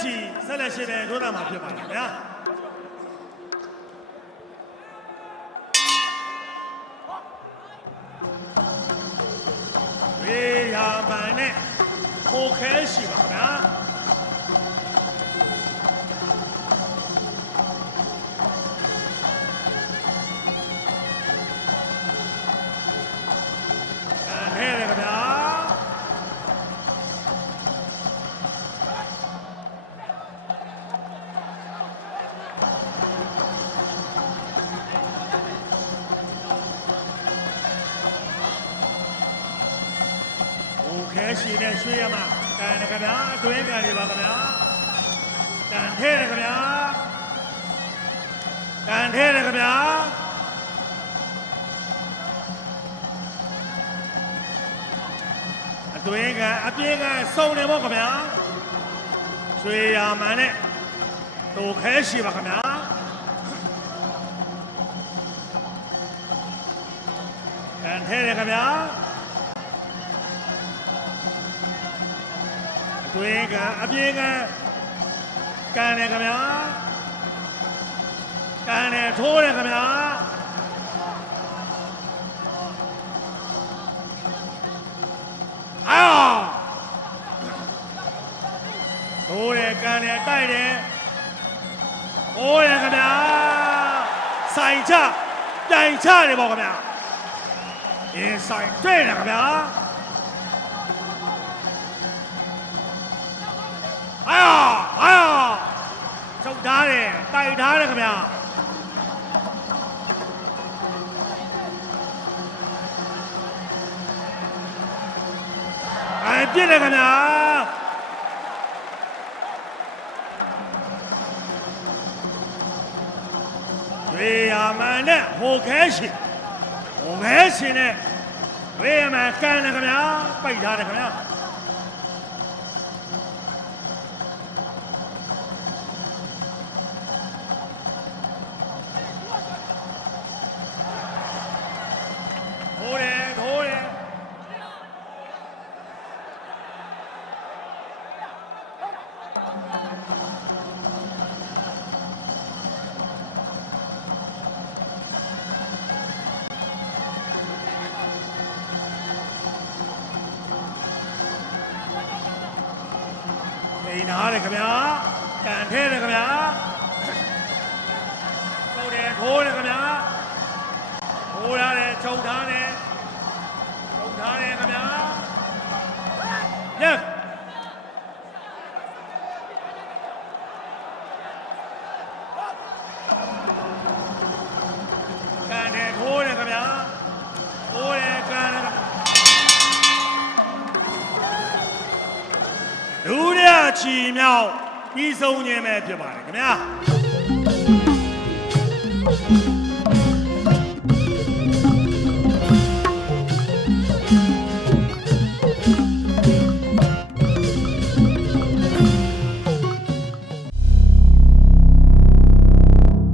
ချီဆက်လက်ရှင်တဲ့ဒုသမှာဖြစ်ပါတယ်ခင်ဗျာဝေးရမှန်နဲ့ကိုခဲရှိပါခင်ဗျာခဲရှိတဲ့ရွှေရမကန်ရခင်ဗျာအတွင်းကန်တွေပါခင်ဗျာကန်ထဲရခင်ဗျာကန်ထဲရခင်ဗျာအတွင်းကန်အပြင်းကန်စုံတယ်ပေါ့ခင်ဗျာရွှေရမန်နဲ့တိုခဲရှိပါခင်ဗျာကန်ထဲရခင်ဗျာတွင်ကအပြေးကန်တယ်ခင်ဗျာကန်တယ်ထိုးတယ်ခင်ဗျာအာထိုးတယ်ကန်တယ်တိုက်တယ်ဟိုးတယ်ခင်ဗျာဆိုင်ချတိုင်ချတယ်ပေါ့ခင်ဗျာအင်းဆိုင်တွေ့တယ်ခင်ဗျာချုပ်ထားတယ်တိုက်ထားတယ်ခင်ဗျာပြစ်တယ်ခင်ဗျာဝေးရမန်နဲ့ဟိုခဲရှင်နဲ့ဝေးရမန်ကန်တယ်ခင်ဗျာပိတ်ထားတယ်ခင်ဗျာအိမ်နာတယ်ခင်ဗျာကန်ထဲတယ်ခင်ဗျာချုပ်တယ်ထိုးတယ်ခင်ဗျာထိုးရတယ်ချုပ်ထားတယ်ခင်ဗျာရက်ကန်တယ်ထိုးတယ်ခင်ဗျာထိုးတယ်ကန်တယ်လူရချီမြောက်ပြီးဆုံးခြင်းပဲဖြစ်ပါတယ်ခင်ဗျာ